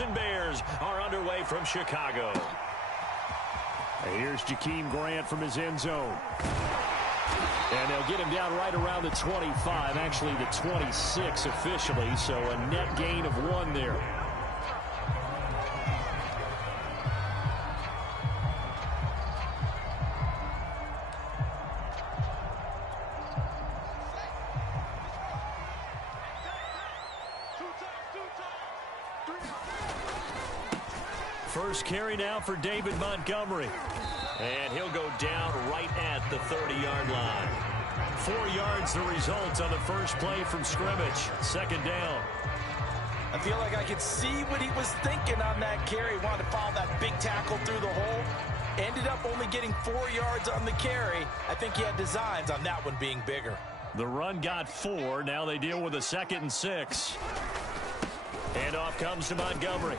Packers and Bears are underway from Chicago. Here's Jakeem Grant from his end zone. And they'll get him down right around the 25, actually the 26 officially, so a net gain of 1 there. First carry now for David Montgomery. And he'll go down right at the 30-yard line. 4 yards the result on the first play from scrimmage. Second down. I feel like I could see what he was thinking on that carry. Wanted to follow that big tackle through the hole. Ended up only getting 4 yards on the carry. I think he had designs on that one being bigger. The run got 4. Now they deal with a 2nd and 6. Handoff comes to Montgomery.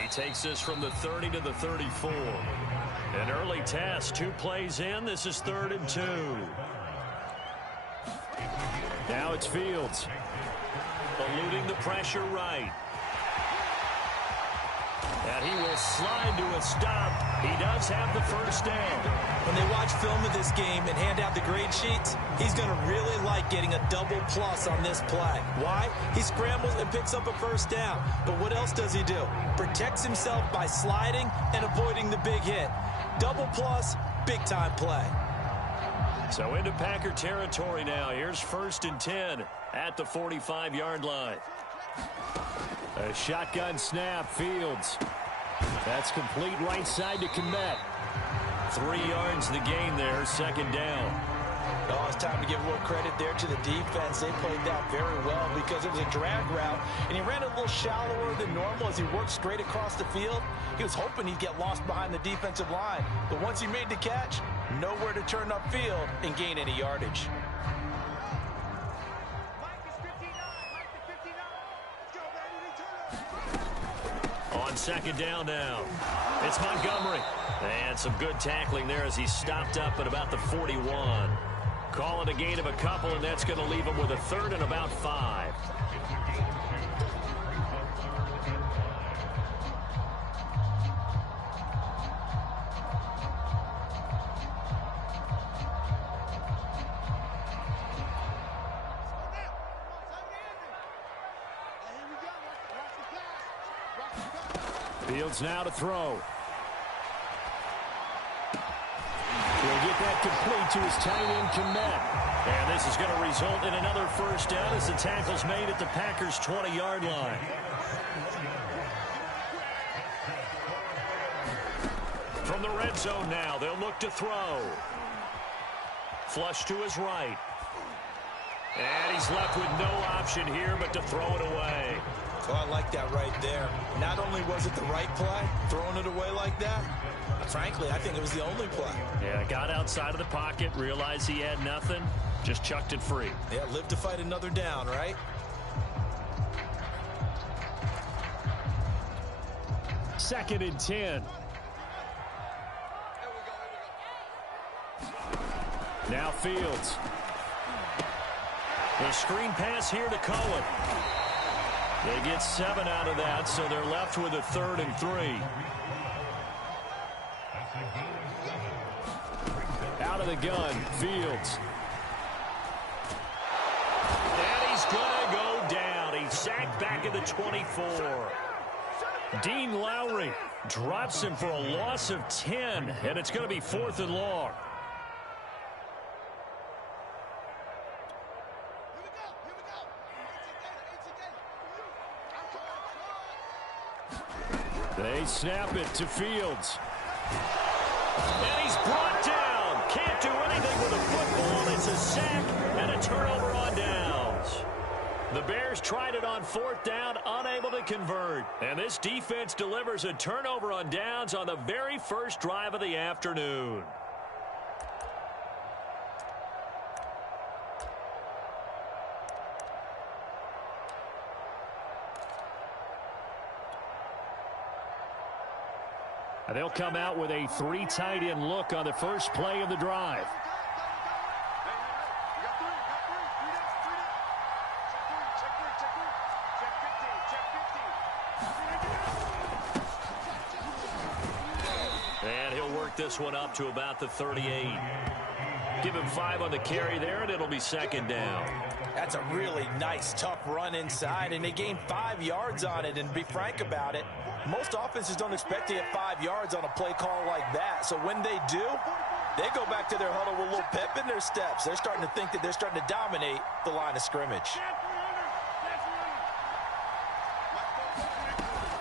He takes this from the 30 to the 34. An early test, 2 plays in. This is 3rd and 2. Now it's Fields. Eluding the pressure right. And he will slide to a stop. He does have the first down. When they watch film of this game and hand out the grade sheets, he's going to really like getting a double plus on this play. Why? He scrambles and picks up a first down. But what else does he do? Protects himself by sliding and avoiding the big hit. Double plus, big-time play. So into Packer territory now. Here's 1st and 10 at the 45-yard line. A shotgun snap, Fields. That's complete right side to Kmet. 3 yards the gain there, 2nd down. Oh, it's time to give a little credit there to the defense. They played that very well because it was a drag route, and he ran a little shallower than normal as he worked straight across the field. He was hoping he'd get lost behind the defensive line, but once he made the catch, nowhere to turn upfield and gain any yardage. On 2nd down now, it's Montgomery. And some good tackling there as he stopped up at about the 41. Call it a gain of a couple, and that's going to leave him with a 3rd and about 5. Fields now to throw. He'll get that complete to his tight end, Kmet. And this is going to result in another first down as the tackle's made at the Packers' 20-yard line. From the red zone now, they'll look to throw. Flush to his right. And he's left with no option here but to throw it away. Oh, I like that right there. Not only was it the right play, throwing it away like that, frankly, I think it was the only play. Yeah, got outside of the pocket, realized he had nothing, just chucked it free. Yeah, live to fight another down, right? Second and 10. Now Fields. The screen pass here to Cohen. They get 7 out of that, so they're left with a 3rd and 3. Out of the gun, Fields. And he's going to go down. He's sacked back at the 24. Dean Lowry drops him for a loss of 10, and it's going to be 4th and long. They snap it to Fields. And he's brought down. Can't do anything with a football. It's a sack and a turnover on downs. The Bears tried it on 4th down, unable to convert. And this defense delivers a turnover on downs on the very first drive of the afternoon. They'll come out with a 3 tight end look on the first play of the drive. pick this one up to about the 38. Give him 5 on the carry there, and it'll be second down. That's a really nice, tough run inside, and they gained 5 yards on it. And to be frank about it, most offenses don't expect to get 5 yards on a play call like that. So when they do, they go back to their huddle with a little pep in their steps. They're starting to think that they're starting to dominate the line of scrimmage.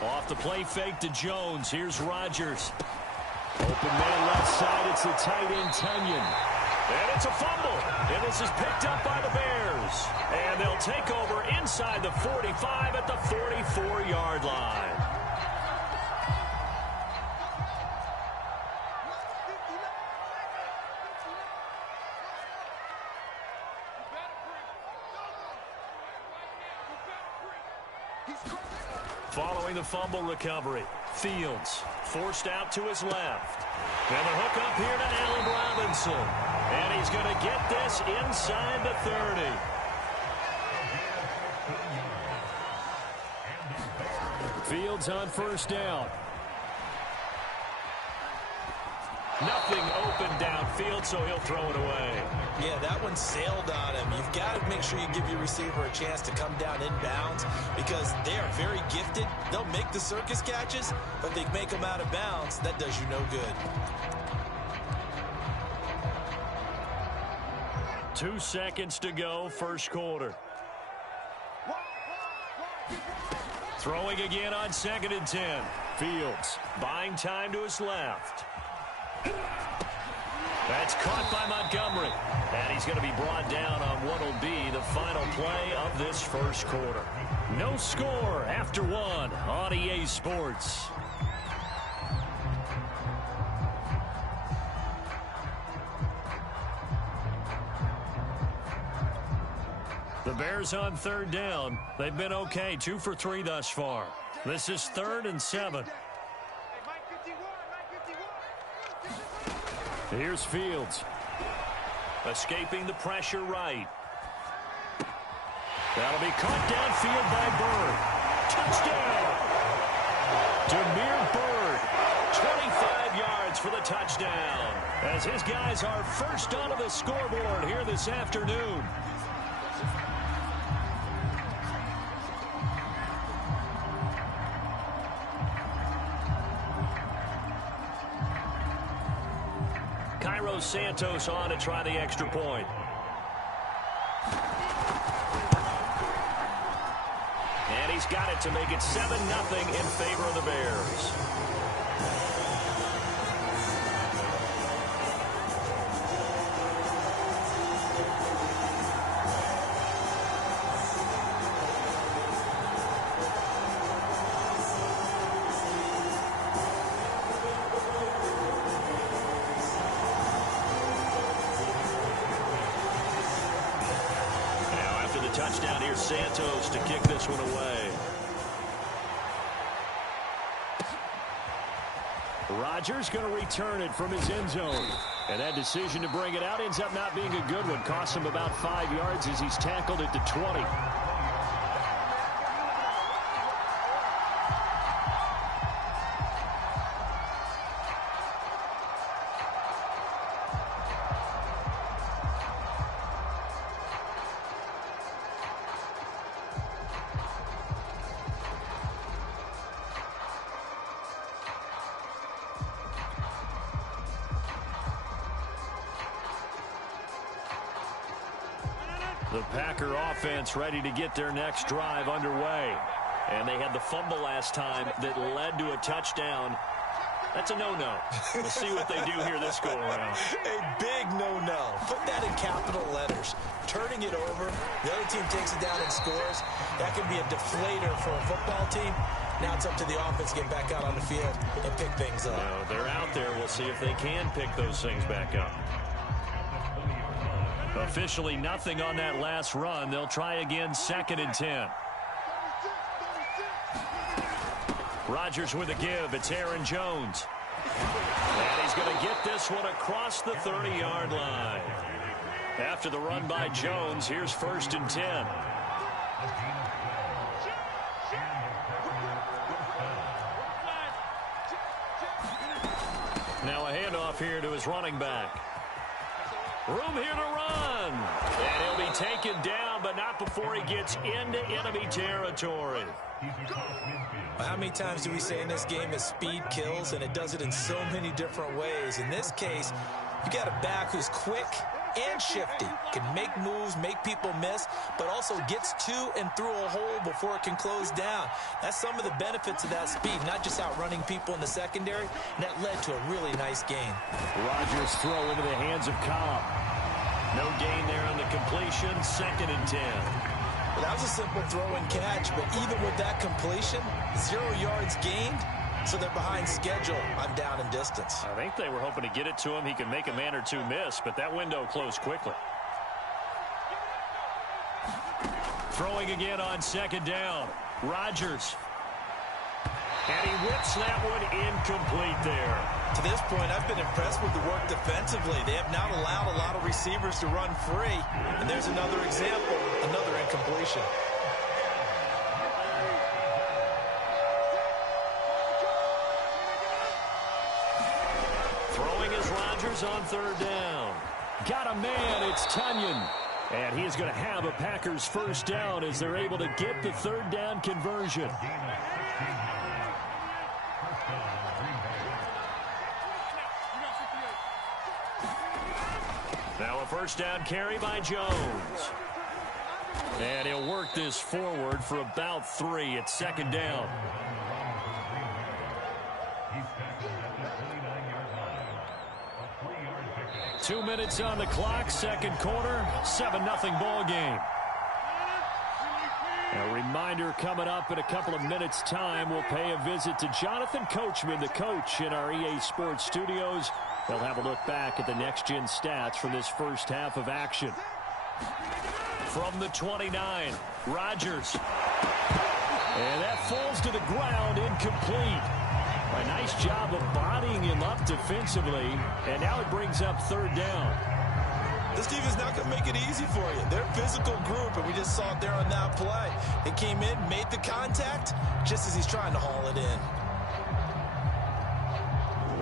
Off the play fake to Jones. Here's Rodgers. Open man left side. It's the tight end, Tunyon. And it's a fumble. And this is picked up by the Bears. And they'll take over inside the 45 at the 44-yard line. Following the fumble recovery, Fields forced out to his left. And the hook up here to Allen Robinson. And he's going to get this inside the 30. Fields on first down. Nothing open downfield, so he'll throw it away. Yeah, that one sailed on him. You've got to make sure you give your receiver a chance to come down inbounds because they are very gifted. They'll make the circus catches, but they make them out of bounds. That does you no good. 2 seconds to go, first quarter. Throwing again on 2nd and 10. Fields buying time to his left. That's caught by Montgomery. And he's going to be brought down on what will be the final play of this first quarter. No score after 1 on EA Sports. The Bears on 3rd down. They've been okay, 2 for 3 thus far. This is 3rd and 7. Here's Fields. Escaping the pressure right. That'll be caught downfield by Bird. Touchdown! Damiere Byrd, 25 yards for the touchdown. As his guys are first onto the scoreboard here this afternoon. Cairo Santos on to try the extra point. And he's got it to make it 7-0 in favor of the Bears. Touchdown here, Santos to kick this one away. Rodgers going to return it from his end zone. And that decision to bring it out ends up not being a good one. Cost him about 5 yards as he's tackled at the 20. The Packer offense ready to get their next drive underway. And they had the fumble last time that led to a touchdown. That's a no-no. We'll see what they do here this go-around. A big no-no. Put that in capital letters. Turning it over, the other team takes it down and scores. That can be a deflator for a football team. Now it's up to the offense to get back out on the field and pick things up. No, they're out there. We'll see if they can pick those things back up. Officially nothing on that last run. They'll try again, 2nd and 10. Rodgers with a give. It's Aaron Jones. And he's going to get this one across the 30-yard line. After the run by Jones, here's 1st and 10. Now a handoff handoff here to his running back. Room here to run. And he'll be taken down, but not before he gets into enemy territory. Well, how many times do we say in this game that speed kills, and it does it in so many different ways? In this case, you got a back who's quick and shifty, can make moves, make people miss, but also gets to and through a hole before it can close down. That's some of the benefits of that speed, not just outrunning people in the secondary, and that led to a really nice gain. Rodgers throw into the hands of Cobb. No gain there on the completion, 2nd and 10. Well, that was a simple throw and catch, but even with that completion, 0 yards gained, so they're behind schedule on down and distance. I think they were hoping to get it to him. He could make a man or two miss, but that window closed quickly. Throwing again on 2nd down. Rodgers. And he whips that one incomplete there. To this point, I've been impressed with the work defensively. They have not allowed a lot of receivers to run free. And there's another example, another incompletion. On 3rd down. Got a man, it's Tunyon. And he's going to have a Packers 1st down as they're able to get the 3rd down conversion. Now a 1st down carry by Jones. And he'll work this forward for about 3 at 2nd down. Two minutes on the clock, 2nd quarter, 7-0 ball game. A reminder coming up in a couple of minutes' time, we'll pay a visit to Jonathan Coachman, the coach in our EA Sports studios. They'll have a look back at the next-gen stats from this first half of action. From the 29, Rodgers. And that falls to the ground, incomplete. A nice job of bodying him up defensively, and now it brings up 3rd down. This defense not going to make it easy for you. They're a physical group, and we just saw it there on that play. They came in, made the contact, just as he's trying to haul it in.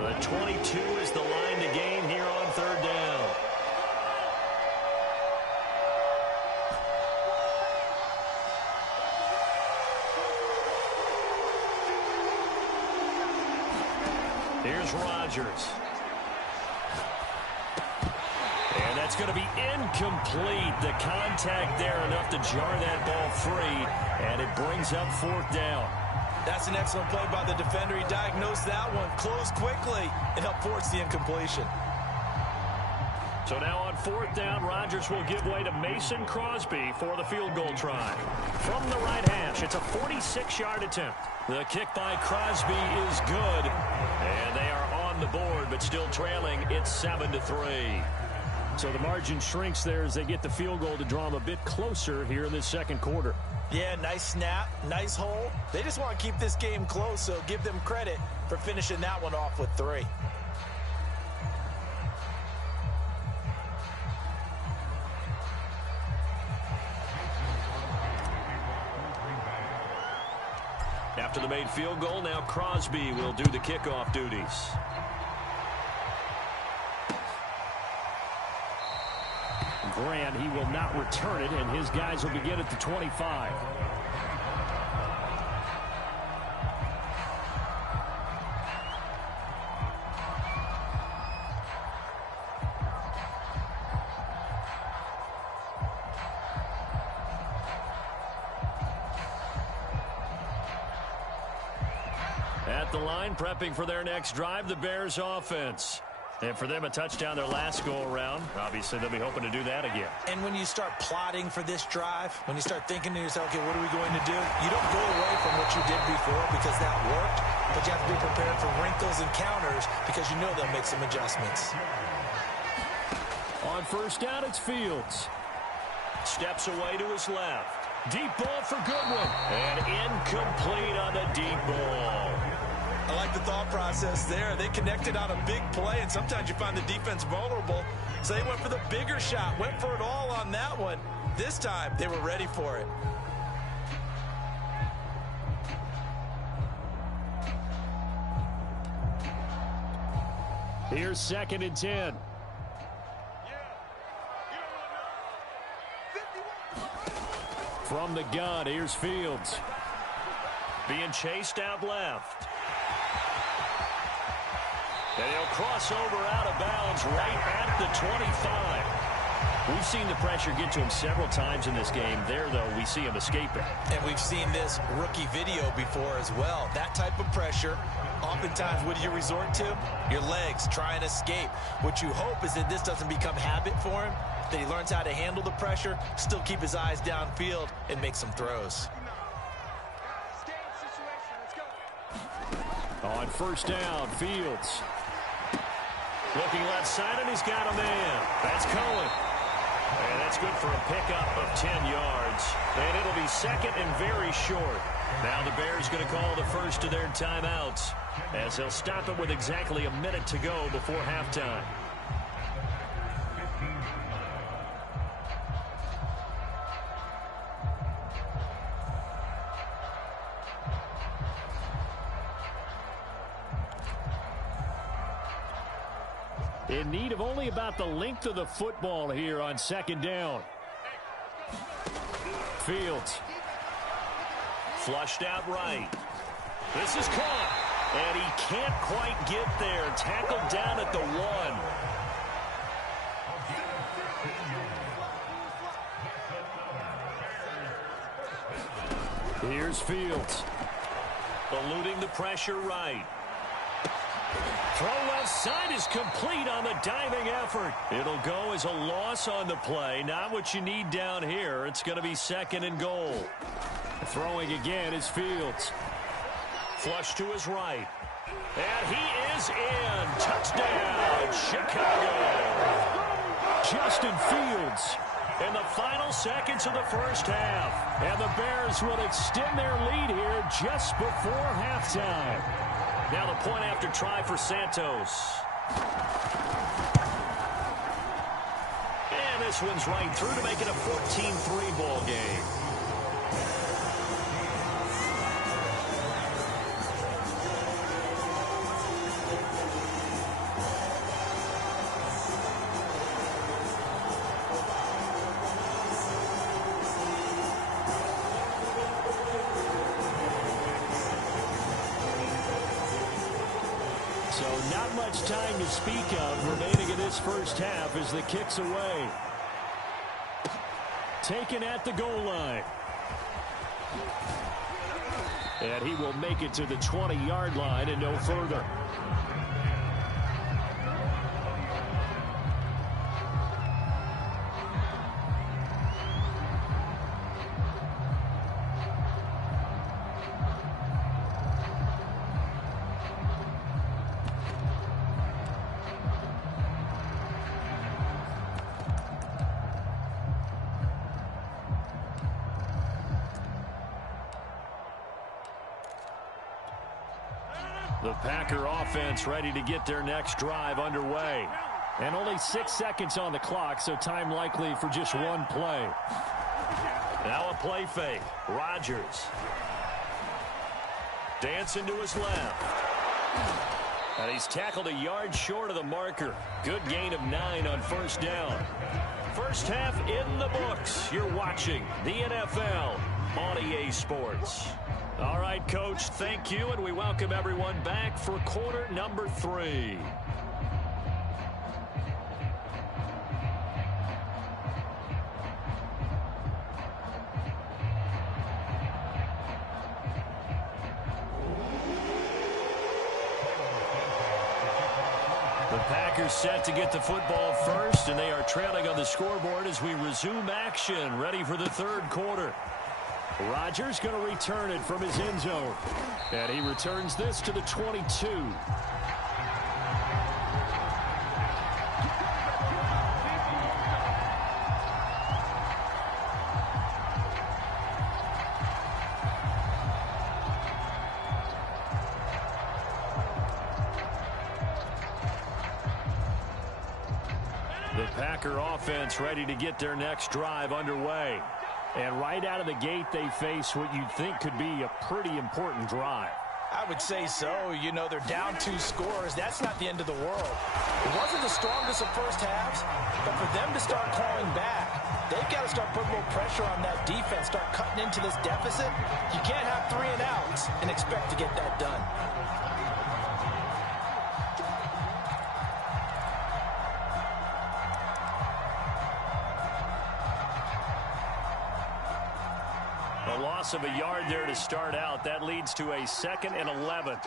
The 22 is the line to gain here on 3rd down. Here's Rodgers. And that's going to be incomplete. The contact there enough to jar that ball free, and it brings up 4th down. That's an excellent play by the defender. He diagnosed that one, closed quickly, and helped force the incompletion. So now on 4th down, Rodgers will give way to Mason Crosby for the field goal try. From the right hash, it's a 46-yard attempt. The kick by Crosby is good, and they are on the board, but still trailing. It's 7-3. So the margin shrinks there as they get the field goal to draw them a bit closer here in this 2nd quarter. Yeah, nice snap, nice hole. They just want to keep this game close, so give them credit for finishing that one off with 3. After the made field goal, now Crosby will do the kickoff duties. Grant, he will not return it, and his guys will begin at the 25. At the line, prepping for their next drive, the Bears offense. And for them, a touchdown their last go-around. Obviously, they'll be hoping to do that again. And when you start plotting for this drive, when you start thinking to yourself, okay, what are we going to do? You don't go away from what you did before because that worked, but you have to be prepared for wrinkles and counters because you know they'll make some adjustments. On 1st down, it's Fields. Steps away to his left. Deep ball for Goodwin. And incomplete on the deep ball. I like the thought process there. They connected on a big play, and sometimes you find the defense vulnerable. So they went for the bigger shot, went for it all on that one. This time, they were ready for it. Here's 2nd and 10. From the gun, here's Fields. Being chased out left. And he'll cross over out of bounds right at the 25. We've seen the pressure get to him several times in this game. There, though, we see him escaping. And we've seen this rookie video before as well. That type of pressure, oftentimes, what do you resort to? Your legs, try and escape. What you hope is that this doesn't become habit for him, that he learns how to handle the pressure, still keep his eyes downfield, and make some throws. On 1st down, Fields. Looking left side, and he's got a man. That's Cohen. And that's good for a pickup of 10 yards. And it'll be 2nd and very short. Now the Bears going to call the first of their timeouts, as they'll stop it with exactly a minute to go before halftime. In need of only about the length of the football here on 2nd down. Fields. Flushed out right. This is caught. And he can't quite get there. Tackled down at the 1. Here's Fields. Eluding the pressure right. Throw left side is complete on the diving effort. It'll go as a loss on the play. Not what you need down here. It's going to be 2nd and goal. Throwing again is Fields. Flush to his right. And he is in. Touchdown, Chicago. Justin Fields. In the final seconds of the first half. And the Bears will extend their lead here just before halftime. Now the point after try for Santos. And this one's right through to make it a 14-3 ball game. So not much time to speak of remaining in this first half as the kick's away. Taken at the goal line. And he will make it to the 20-yard line and no further. The Packer offense ready to get their next drive underway. And only 6 seconds on the clock, so time likely for just one play. Now a play fake. Rodgers. Dancing to his left. And he's tackled a yard short of the marker. Good gain of 9 on 1st down. First half in the books. You're watching the NFL on EA Sports. All right, Coach, thank you, and we welcome everyone back for quarter number 3. The Packers set to get the football first, and they are trailing on the scoreboard as we resume action, ready for the 3rd quarter. Rodgers going to return it from his end zone. And he returns this to the 22. The Packer offense ready to get their next drive underway. And right out of the gate, they face what you'd think could be a pretty important drive. I would say so. You know, they're down 2 scores. That's not the end of the world. It wasn't the strongest of first halves, but for them to start clawing back, they've got to start putting a little pressure on that defense, start cutting into this deficit. You can't have 3 and outs and expect to get that done. A loss of a yard there to start out. That leads to a 2nd and 11.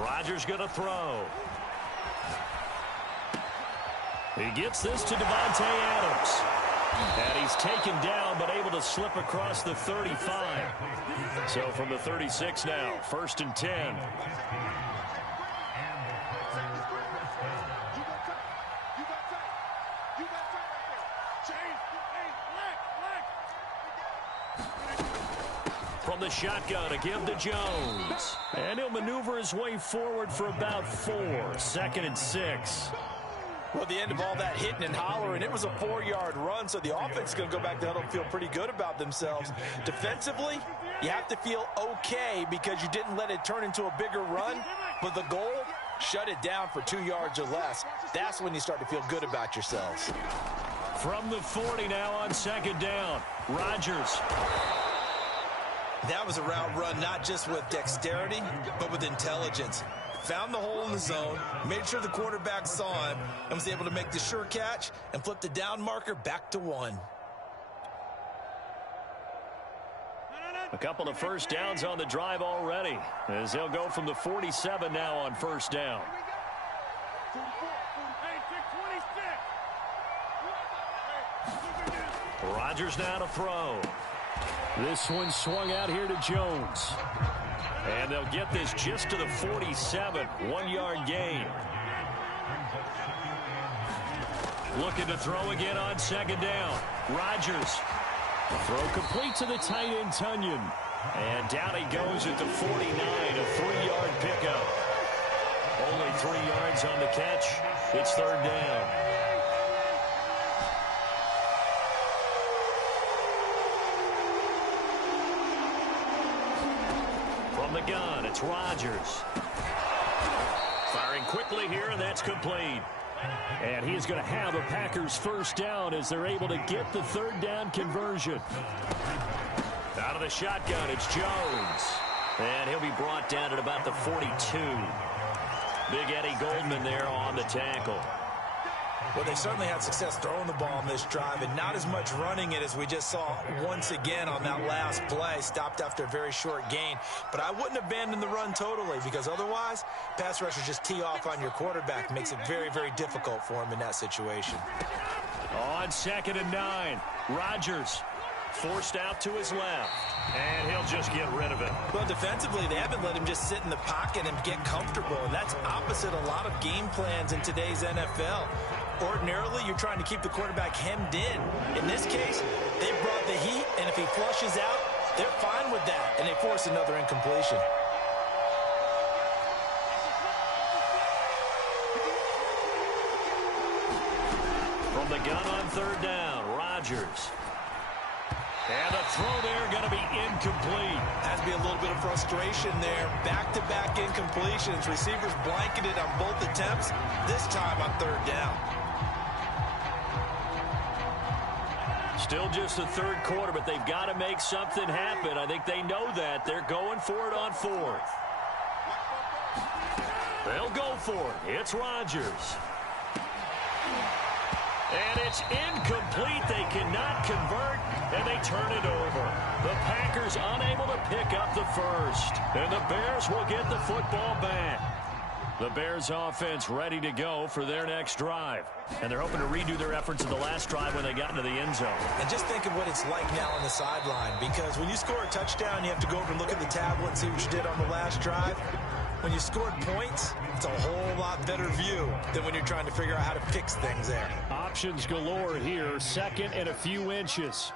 Rodgers going to throw. He gets this to Davante Adams. And he's taken down, but able to slip across the 35. So from the 36 now, 1st and 10. From the shotgun, a give to Jones. And he'll maneuver his way forward for about 4. 2nd and 6. Well, the end of all that hitting and hollering, it was a 4-yard run, so the offense is going to go back to huddle and feel pretty good about themselves. Defensively, you have to feel okay because you didn't let it turn into a bigger run, but the goal, shut it down for 2 yards or less. That's when you start to feel good about yourselves. From the 40 now on 2nd down, Rodgers. That was a route run not just with dexterity, but with intelligence. Found the hole in the zone, made sure the quarterback saw him, and was able to make the sure catch and flip the down marker back to 1. A couple of first downs on the drive already, as they'll go from the 47 now on 1st down. Rodgers now to throw. This one swung out here to Jones. And they'll get this just to the 47, 1-yard gain. Looking to throw again on 2nd down. Rodgers. Throw complete to the tight end, Tunyon. And down he goes at the 49, a 3-yard pickup. Only 3 yards on the catch. It's 3rd down. From the gun, it's Rodgers. Firing quickly here, and that's complete. And he's going to have a Packers 1st down as they're able to get the 3rd down conversion. Out of the shotgun, it's Jones. And he'll be brought down at about the 42. Big Eddie Goldman there on the tackle. Well, they certainly had success throwing the ball on this drive and not as much running it as we just saw once again on that last play. Stopped after a very short gain. But I wouldn't abandon the run totally because otherwise, pass rushers just tee off on your quarterback. Makes it very, very difficult for him in that situation. On 2nd and 9, Rodgers forced out to his left. And he'll just get rid of it. Well, defensively, they haven't let him just sit in the pocket and get comfortable. And that's opposite a lot of game plans in today's NFL. Ordinarily, you're trying to keep the quarterback hemmed in. In this case, they brought the heat, and if he flushes out, they're fine with that, and they force another incompletion. From the gun on 3rd down, Rodgers. And the throw there going to be incomplete. Has to be a little bit of frustration there. Back-to-back incompletions. Receivers blanketed on both attempts, this time on 3rd down. Still just the 3rd quarter, but they've got to make something happen. I think they know that. They're going for it on 4th. They'll go for it. It's Rodgers. And it's incomplete. They cannot convert, and they turn it over. The Packers unable to pick up the 1st. And the Bears will get the football back. The Bears offense ready to go for their next drive. And they're hoping to redo their efforts in the last drive when they got into the end zone. And just think of what it's like now on the sideline, because when you score a touchdown, you have to go over and look at the tablet and see what you did on the last drive. When you scored points, it's a whole lot better view than when you're trying to figure out how to fix things there. Options galore here, 2nd and a few inches.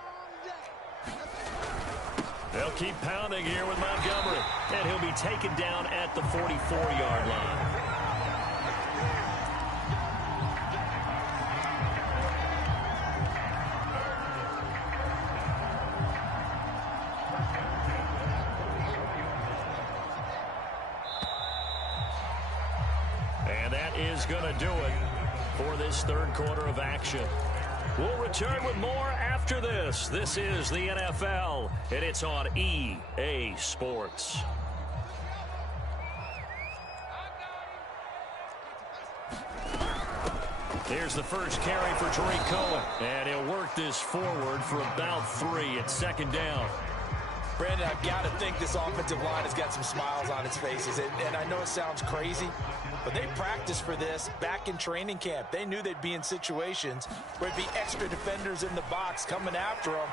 They'll keep pounding here with Montgomery, and he'll be taken down at the 44-yard line. And that is going to do it for this third quarter of action. We'll return with more after this. This is the NFL, and it's on EA Sports. Here's the first carry for Tariq Cohen. And he'll work this forward for about 3. It's second down. Brandon, I've got to think this offensive line has got some smiles on its faces. And I know it sounds crazy, but they practiced for this back in training camp. They knew they'd be in situations where there'd be extra defenders in the box coming after them,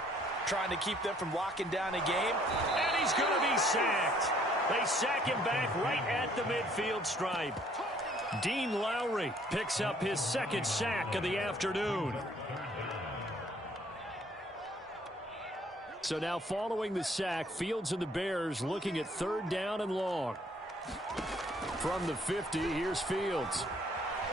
trying to keep them from locking down a game. And he's going to be sacked. They sack him back right at the midfield stripe. Dean Lowry picks up his second sack of the afternoon. So now following the sack, Fields and the Bears looking at third down and long. From the 50, here's Fields.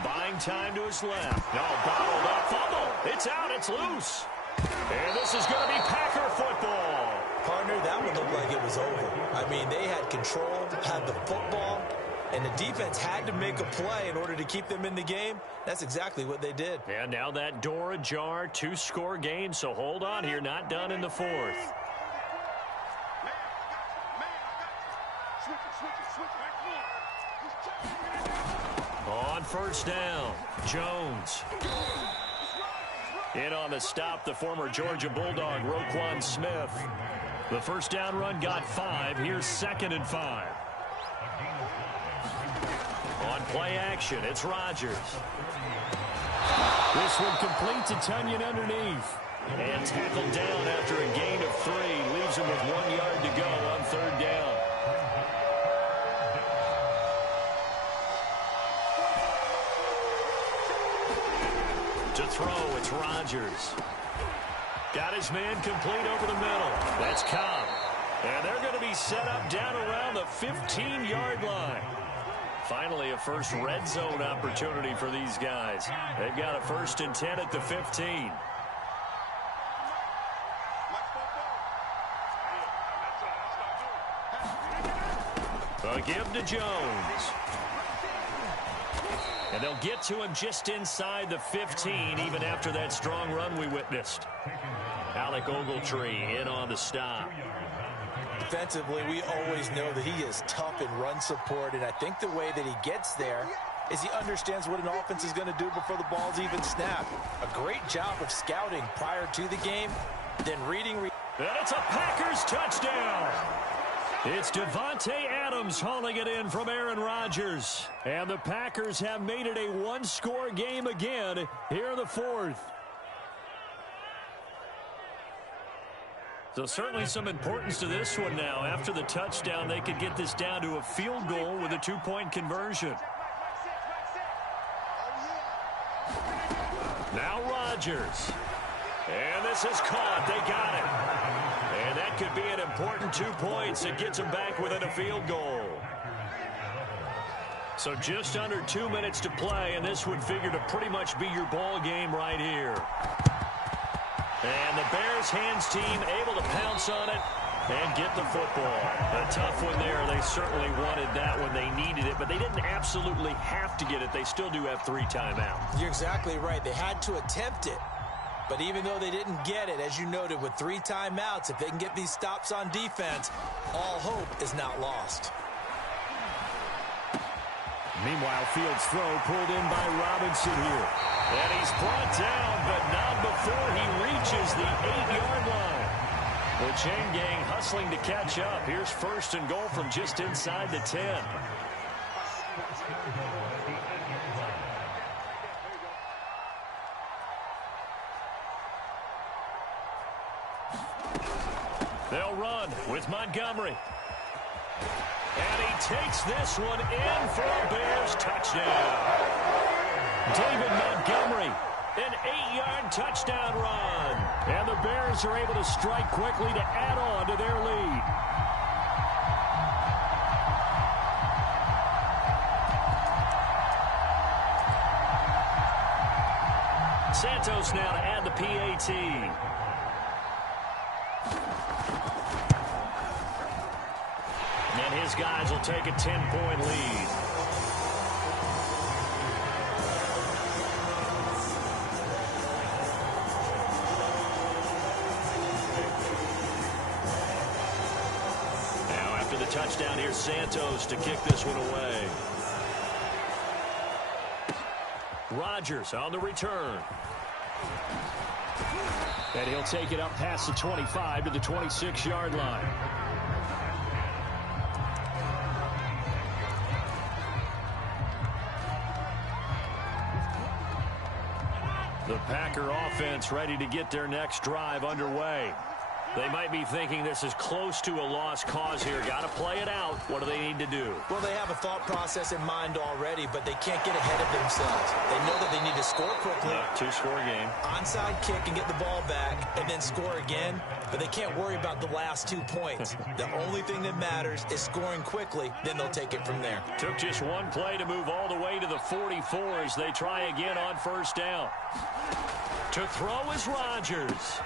Buying time to his left. No, bottled up, fumble. It's out, it's loose. And this is going to be Packer football. Partner, that one looked like it was over. I mean, they had control, had the football, and the defense had to make a play in order to keep them in the game. That's exactly what they did. And now that door ajar, 2-score game, so hold on here, not done in the fourth. On first down, Jones. In on the stop, the former Georgia Bulldog, Roquan Smith. The first down run got 5. Here's 2nd and 5. On play action, it's Rodgers. This one complete to Tunyon underneath. And tackled down after a gain of 3. Leaves him with 1 yard to go on third down. To throw, it's Rodgers. Got his man complete over the middle. That's Cobb. And they're going to be set up down around the 15-yard line. Finally, a first red zone opportunity for these guys. They've got a 1st and 10 at the 15. A give to Jones. And they'll get to him just inside the 15, even after that strong run we witnessed. Alec Ogletree in on the stop. Defensively, we always know that he is tough in run support, and I think the way that he gets there is he understands what an offense is going to do before the ball's even snapped. A great job of scouting prior to the game, then reading. And it's a Packers touchdown. It's Devontae Adams hauling it in from Aaron Rodgers. And the Packers have made it a 1-score game again here in the fourth. So certainly some importance to this one now. After the touchdown, they could get this down to a field goal with a 2-point conversion. Now Rodgers. And this is caught. They got it. And that could be an important 2 points. It gets them back within a field goal. So just under 2 minutes to play, and this would figure to pretty much be your ball game right here. And the Bears hands team able to pounce on it and get the football. A tough one there. They certainly wanted that when they needed it, but they didn't absolutely have to get it. They still do have 3 timeouts. You're exactly right. They had to attempt it. But even though they didn't get it, as you noted, with 3 timeouts, if they can get these stops on defense, all hope is not lost. Meanwhile, Fields' throw pulled in by Robinson here. And he's brought down, but not before he reaches the 8-yard line. The chain gang hustling to catch up. Here's 1st and goal from just inside the 10. They'll run with Montgomery. And he takes this one in for a Bears touchdown. David Montgomery, an 8-yard touchdown run. And the Bears are able to strike quickly to add on to their lead. Santos now to add the PAT. And his guys will take a 10-point lead. touchdown. Here's Santos to kick this one away. Rodgers on the return. And he'll take it up past the 25 to the 26-yard line. The Packer offense ready to get their next drive underway. They might be thinking this is close to a lost cause here. Got to play it out. What do they need to do? Well, they have a thought process in mind already, but they can't get ahead of themselves. They know that they need to score quickly. Two-score game. Onside kick and get the ball back and then score again, but they can't worry about the last 2 points. The only thing that matters is scoring quickly, then they'll take it from there. Took just one play to move all the way to the 44 as they try again on first down. To throw is Rodgers.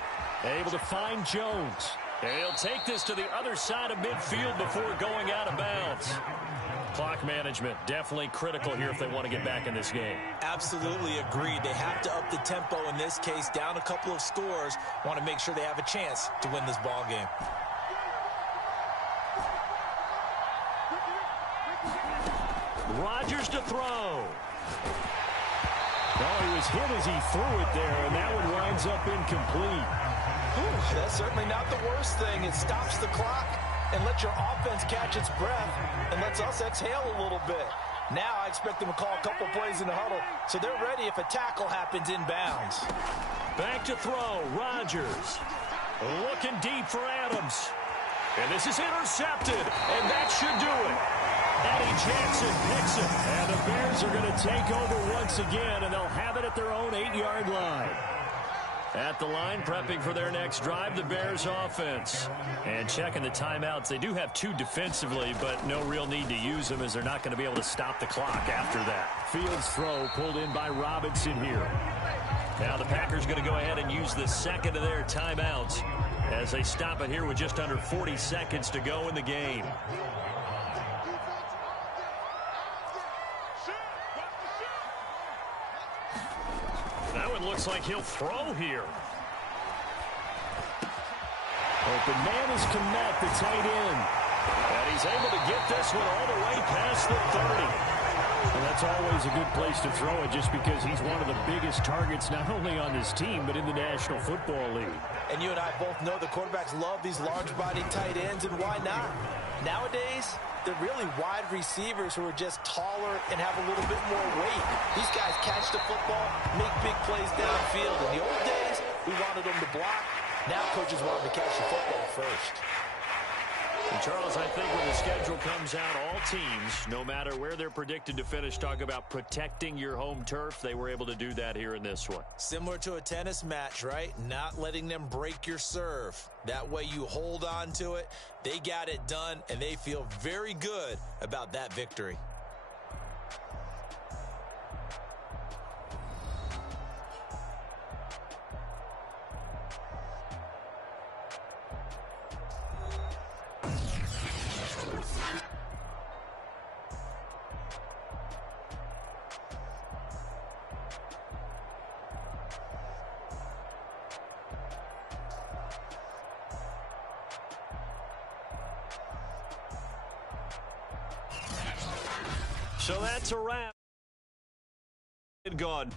Able to find Jones. And he'll take this to the other side of midfield before going out of bounds. Clock management definitely critical here if they want to get back in this game. Absolutely agreed. They have to up the tempo in this case, down a couple of scores. Want to make sure they have a chance to win this ball game. Rodgers to throw. Oh, he was hit as he threw it there, and that one winds up incomplete. That's certainly not the worst thing. It stops the clock and lets your offense catch its breath and lets us exhale a little bit. Now I expect them to call a couple plays in the huddle, so they're ready if a tackle happens inbounds. Back to throw, Rodgers. Looking deep for Adams. And this is intercepted, and that should do it. Eddie Jackson picks it. And the Bears are going to take over once again, and they'll have it at their own 8-yard line. At the line, prepping for their next drive, the Bears offense. And checking the timeouts. They do have 2 defensively, but no real need to use them as they're not going to be able to stop the clock after that. Fields throw pulled in by Robinson here. Now the Packers going to go ahead and use the second of their timeouts as they stop it here with just under 40 seconds to go in the game. That one looks like he'll throw here. Open man is Kmet, the tight end. And he's able to get this one all the way past the 30. And that's always a good place to throw it just because he's one of the biggest targets not only on this team but in the National Football League. And you and I both know the quarterbacks love these large-bodied tight ends, and why not? Nowadays, they're really wide receivers who are just taller and have a little bit more weight. These guys catch the football, make big plays downfield. In the old days, we wanted them to block. Now coaches want them to catch the football first. And Charles, I think when the schedule comes out, all teams, no matter where they're predicted to finish, talk about protecting your home turf. They were able to do that here in this one. Similar to a tennis match, right? Not letting them break your serve. That way you hold on to it. They got it done, and they feel very good about that victory. So that's a wrap. Gone.